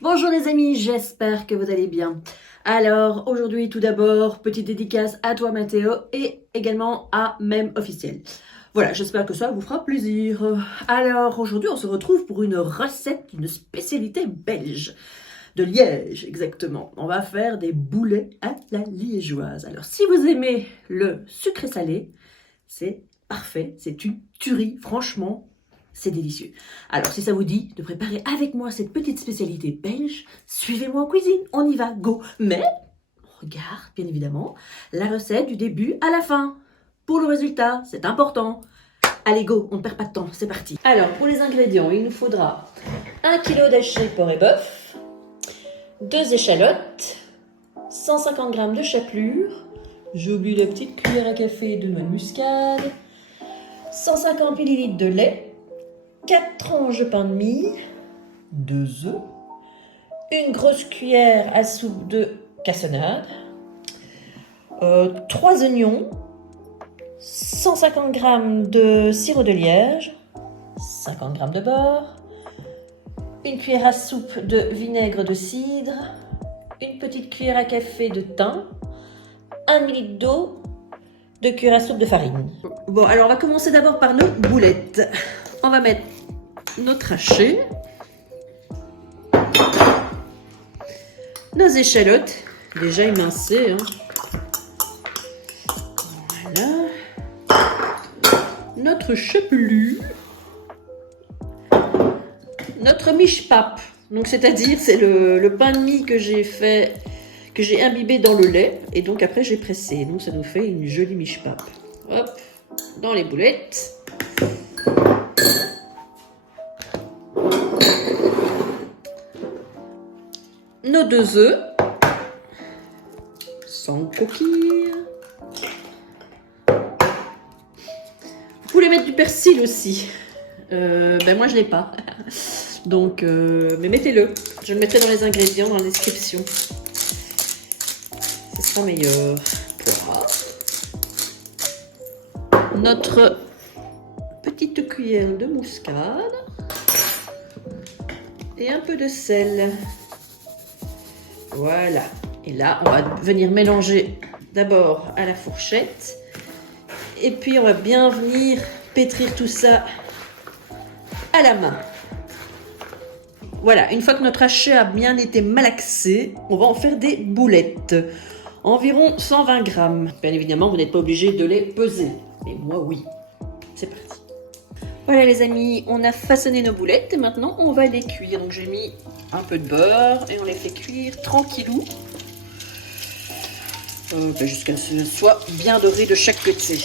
Bonjour les amis, j'espère que vous allez bien. Alors aujourd'hui tout d'abord, petite dédicace à toi Mathéo et également à Mème Officiel. Voilà, j'espère que ça vous fera plaisir. Alors aujourd'hui on se retrouve pour une recette d'une spécialité belge. De Liège exactement. On va faire des boulets à la liégeoise. Alors si vous aimez le sucré salé, c'est parfait, c'est une tuerie, franchement. C'est délicieux. Alors, si ça vous dit de préparer avec moi cette petite spécialité belge, suivez-moi en cuisine, on y va, go. Mais, on regarde, bien évidemment, la recette du début à la fin. Pour le résultat, c'est important. Allez, go, on ne perd pas de temps, c'est parti. Alors, pour les ingrédients, il nous faudra 1 kg d'haché porc et bœuf, 2 échalotes, 150 g de chapelure, j'oublie la petite cuillère à café de noix de muscade, 150 ml de lait, 4 tranches de pain de mie, 2 œufs, une grosse cuillère à soupe de cassonade, 3 oignons, 150 g de sirop de liège, 50 g de beurre, une cuillère à soupe de vinaigre de cidre, une petite cuillère à café de thym, 1 ml d'eau, 2 cuillères à soupe de farine. Bon, alors on va commencer d'abord par nos boulettes. On va mettre notre haché, nos échalotes, déjà émincées. Voilà. Notre chapelure, notre miche-pape. Donc c'est-à-dire c'est le pain de mie que j'ai fait, que j'ai imbibé dans le lait et donc après j'ai pressé. Donc ça nous fait une jolie miche-pape. Hop, dans les boulettes. Nos 2 œufs, sans coquille. Vous pouvez mettre du persil aussi. Ben moi je l'ai pas. Donc, mais mettez-le. Je le mettrai dans les ingrédients, dans la description. Ce sera meilleur. Poivre. Notre petite cuillère de muscade. Et un peu de sel. Voilà. Et là, on va venir mélanger d'abord à la fourchette. Et puis, on va bien venir pétrir tout ça à la main. Voilà, une fois que notre haché a bien été malaxé, on va en faire des boulettes. Environ 120 grammes. Bien évidemment, vous n'êtes pas obligé de les peser. Mais moi, oui. C'est parti. Voilà les amis, on a façonné nos boulettes et maintenant on va les cuire. Donc j'ai mis un peu de beurre et on les fait cuire tranquillou. Jusqu'à ce que ce soit bien doré de chaque côté.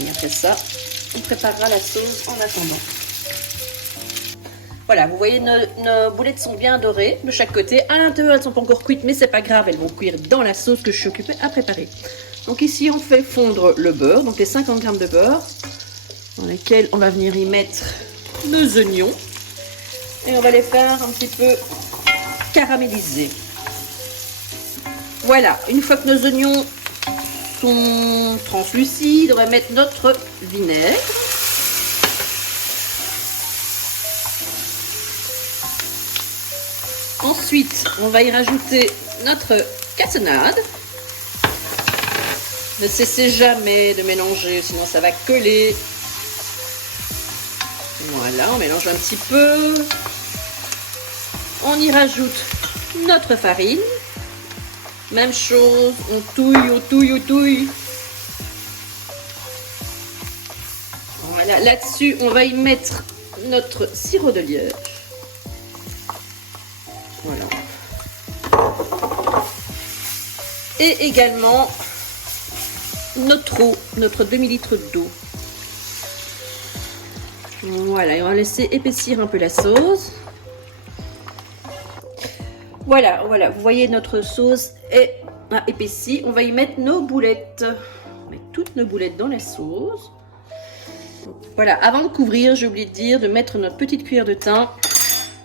Et après ça, on préparera la sauce en attendant. Voilà, vous voyez, nos boulettes sont bien dorées de chaque côté. À l'intérieur, elles ne sont pas encore cuites, mais c'est pas grave, elles vont cuire dans la sauce que je suis occupée à préparer. Donc ici, on fait fondre le beurre, donc les 50 g de beurre, dans lesquels on va venir y mettre nos oignons. Et on va les faire un petit peu caraméliser. Voilà, une fois que nos oignons sont translucides, on va mettre notre vinaigre. Ensuite, on va y rajouter notre cassonade. Ne cessez jamais de mélanger, sinon ça va coller. Voilà, on mélange un petit peu. On y rajoute notre farine. Même chose, on touille, on touille, on touille. Voilà, là-dessus, on va y mettre notre sirop de liège. Voilà. Et également notre eau, notre demi-litre d'eau. Voilà, et on va laisser épaissir un peu la sauce. Voilà, voilà, vous voyez notre sauce est épaissie. On va y mettre nos boulettes. On met toutes nos boulettes dans la sauce. Voilà, avant de couvrir, j'ai oublié de dire de mettre notre petite cuillère de thym,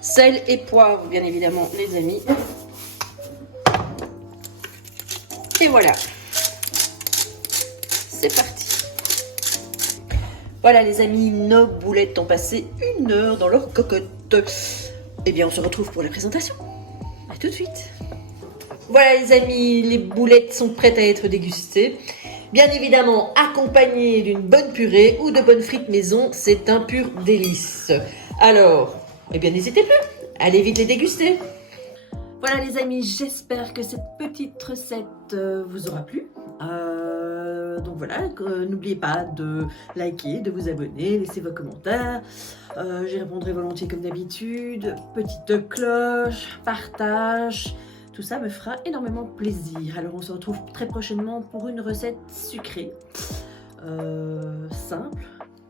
sel et poivre, bien évidemment, les amis. Et voilà, c'est parti. Voilà les amis, nos boulettes ont passé 1 heure dans leur cocotte. eh bien on se retrouve pour la présentation. À tout de suite. Voilà les amis, les boulettes sont prêtes à être dégustées. Bien évidemment accompagnées d'une bonne purée ou de bonnes frites maison, c'est un pur délice. Alors, eh bien n'hésitez plus, allez vite les déguster. Voilà les amis, j'espère que cette petite recette vous aura plu. Donc voilà, n'oubliez pas de liker, de vous abonner, laissez vos commentaires. J'y répondrai volontiers comme d'habitude. Petite cloche, partage, tout ça me fera énormément plaisir. Alors on se retrouve très prochainement pour une recette sucrée, simple,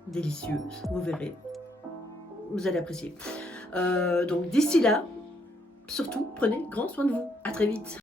délicieuse, vous verrez. Vous allez apprécier. Donc d'ici là, surtout, prenez grand soin de vous. À très vite.